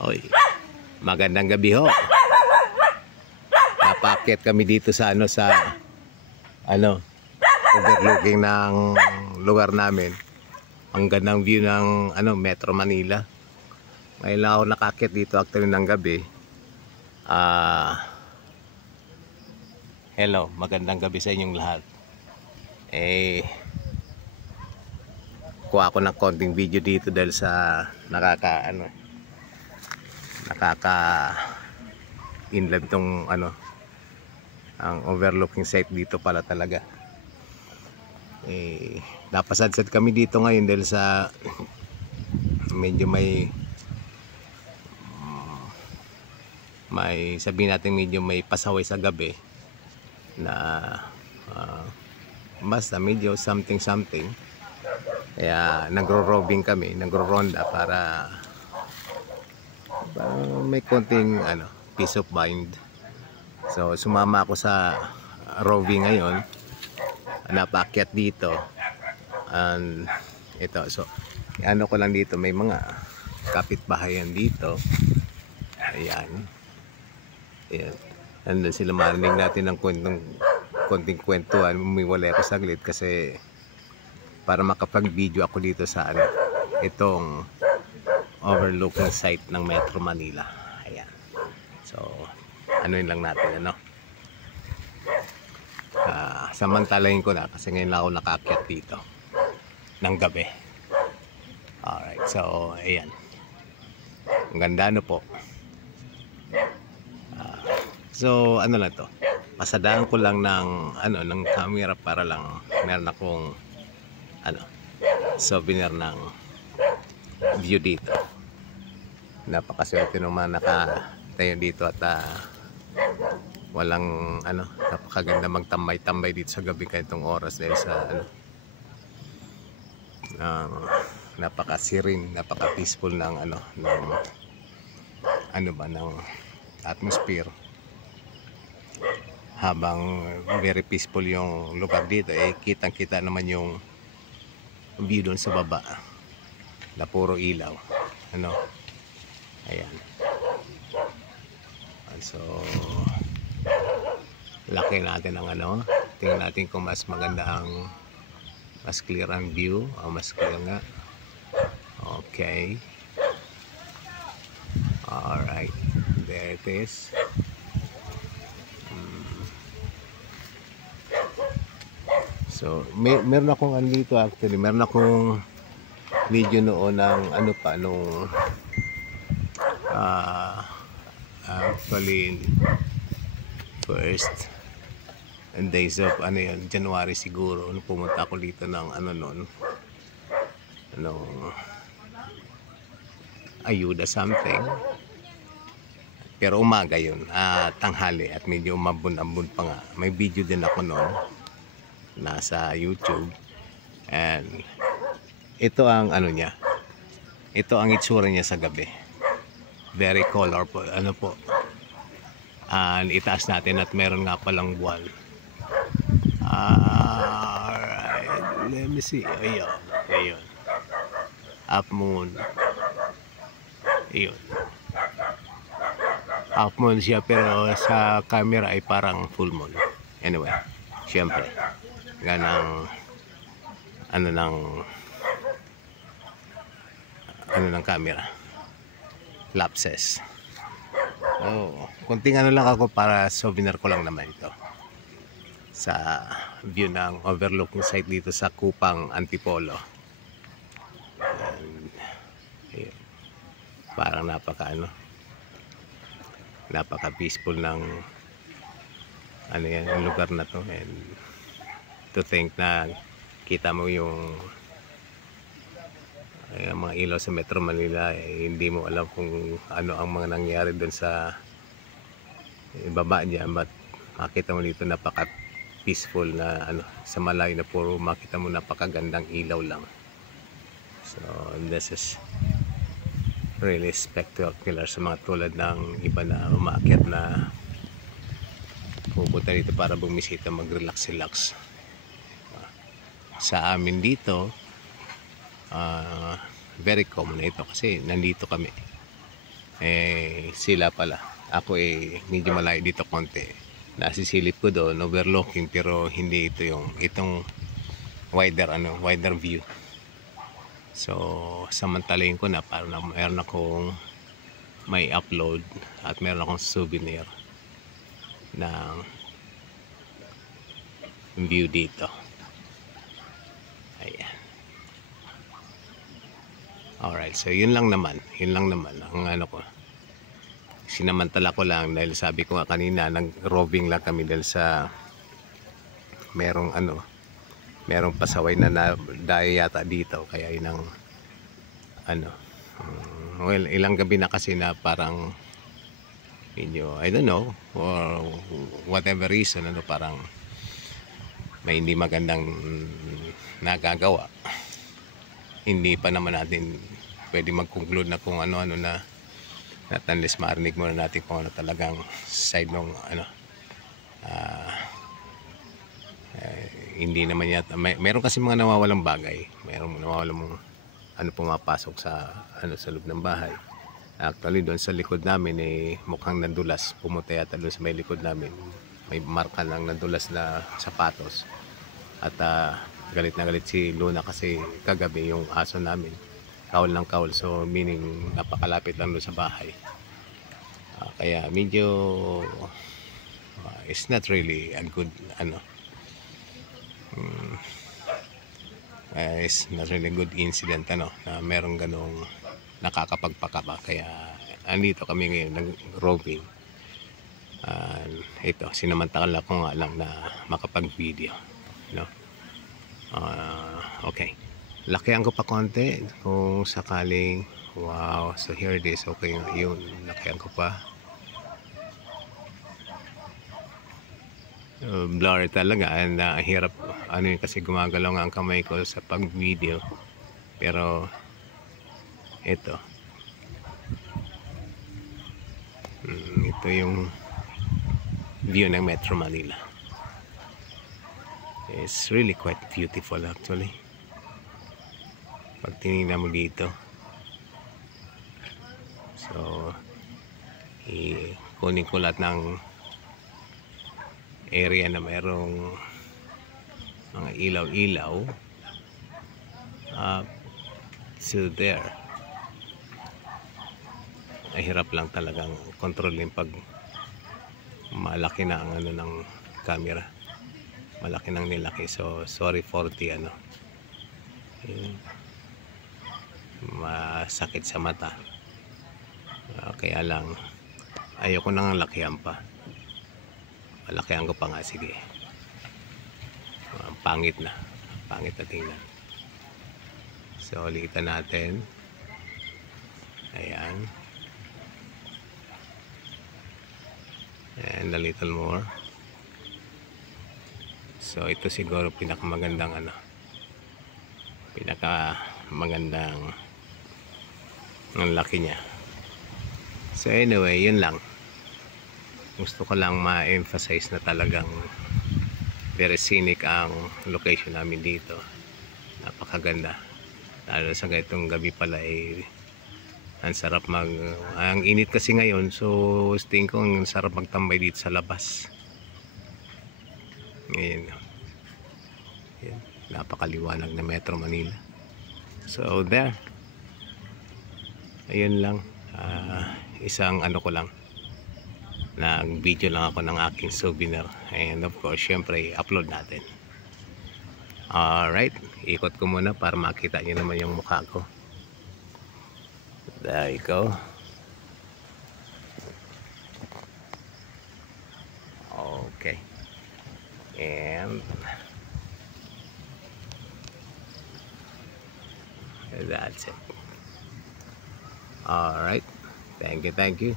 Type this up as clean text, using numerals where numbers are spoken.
Oy, magandang gabi ho. Napaakyat kami dito sa overlooking ng lugar namin. Ang gandang view ng Metro Manila. Ngayon lang ako nakaakyat dito actually ng gabi. Hello, magandang gabi sa inyong lahat. Kuha ako ng konting video dito dahil sa inlove tong ang overlooking site dito pala talaga. Napasadsad kami dito ngayon dahil sa medyo may sabihin natin medyo may pasaway sa gabi na basta medyo something. Kaya nagro-roving kami, nagro-ronda para may konting peace of mind. So sumama ako sa roving ngayon. Napaakyat dito. And ito, so ko lang dito, may mga kapitbahayan dito. Ayan. Nandun sila, marinig natin ng konting kwentuhan. Umiwalay ako saglit kasi para makapag-video ako dito sa itong overlooking site ng Metro Manila. Ayan. So, yun lang natin, samantalahin ko na kasi ngayon lang ako nakaakyat dito ng gabi. Alright, so, ayan. Ang ganda po. So, lang to. Pasadaan ko lang ng camera para lang meron akong souvenir ng view dito. Napakaswerte ng mga nakatayo dito at walang napakaganda magtambay-tambay dito sa gabi kahit itong oras dahil sa napaka-serene, napaka-peaceful ng ng atmosphere. Habang very peaceful yung lugar dito, kitang-kita naman yung view doon sa baba na puro ilaw. Ayan. So laki natin ang tingnan natin kung mas maganda mas clear ang view o mas clear nga. Okay, alright, there it is. So meron akong dito actually, meron akong video noon ng actually first days of January siguro, pumunta ako dito ng ayuda something, pero umaga yun, tanghali at medyo umabon-abon pa nga. May video din ako noon nasa YouTube, and ito ang niya, ito ang itsura niya sa gabi. Very colorful po. And itaas natin at meron nga palang buwan. Alright, let me see. Ayun. Half moon. Ayun. Half moon siya pero sa camera ay parang full moon. Anyway, syempre ganang ng camera, lapses. Kunting lang ako para souvenir ko lang naman ito sa view ng overlooking site dito sa Kupang Antipolo. And, parang napaka peaceful ng yung lugar na to, and to think na kita mo yung mga ilaw sa Metro Manila, hindi mo alam kung ano ang mga nangyari doon sa baba niya, but makita mo dito napaka peaceful na sa malayo na puro makita mo napakagandang ilaw lang. So this is really spectacular sa mga tulad ng iba na umaakyat na pupunta dito para bumisita, mag-relax. Sa amin dito very common na ito kasi nandito kami. Sila pala. Ako medyo malayo dito konti. Nasisilip ko doon, overlooking, pero hindi ito itong wider view. So, samantalayin ko na para na meron akong may upload at meron akong souvenir ng view dito. Ayan. Alright, so yun lang naman ang ano ko. Sinamantala ko lang dahil sabi ko nga kanina nag-roving lang kami dahil sa merong pasaway na daya yata dito, kaya yun ang well, ilang gabi na kasi na parang medyo, I don't know, for whatever reason, parang may hindi magandang nagagawa. Hindi pa naman natin pwede mag-conclude na kung ano-ano na at unless marinig muna natin kung ano talagang side ng hindi naman yata meron kasi mga nawawalang bagay, meron nawawalang pumapasok sa sa loob ng bahay. Actually doon sa likod namin mukhang nandulas, pumunta yata doon sa may likod namin, may marka ng nandulas na sapatos. At galit na galit si Luna kasi kagabi yung aso namin kaul ng kaul, so meaning napakalapit lang doon sa bahay. Kaya medyo it's not really a good it's not really a good incident na merong ganong nakakapagpakaba. Kaya andito kami ngayon nag-roving. Ito, sinamantala ko nga lang na makapag-video, okay. Lakihan ko pa konti kung sakaling wow, so here it is. Okay, yun, lakihan ko pa. Blurry talaga, and hirap kasi gumagalaw nga ang kamay ko sa pag-video, pero ito yung view ng Metro Manila. It's really quite beautiful actually pag tinignan mo dito. So kunin ko lahat ng area na mayroong mga ilaw-ilaw up to there. Ay hirap lang talagang kontrolin pag malaki na ang ng camera, malaki nang nilaki. So sorry for the masakit sa mata. Kaya lang ayoko nang lakihan pa. Malakihan ko pa nga, sige. Pangit na tingnan. So ulitan natin. Ayan. And a little more. So ito siguro pinakamagandang ang laki niya. So anyway, yun lang. Gusto ko lang ma-emphasize na talagang very scenic ang location namin dito. Napakaganda. Lalo sa ganitong gabi pala ang sarap ang init kasi ngayon, so tingin ko ang sarap magtambay dito sa labas. Ngayon. Yan. Napakaliwanag na Metro Manila. So there. Ayun lang. Isang ko lang. Nag-video lang ako ng aking souvenir. And of course, syempre, upload natin. Alright. Ikot ko muna para makita nyo naman yung mukha ko. There you go. Okay. And that's it. Alright. Thank you.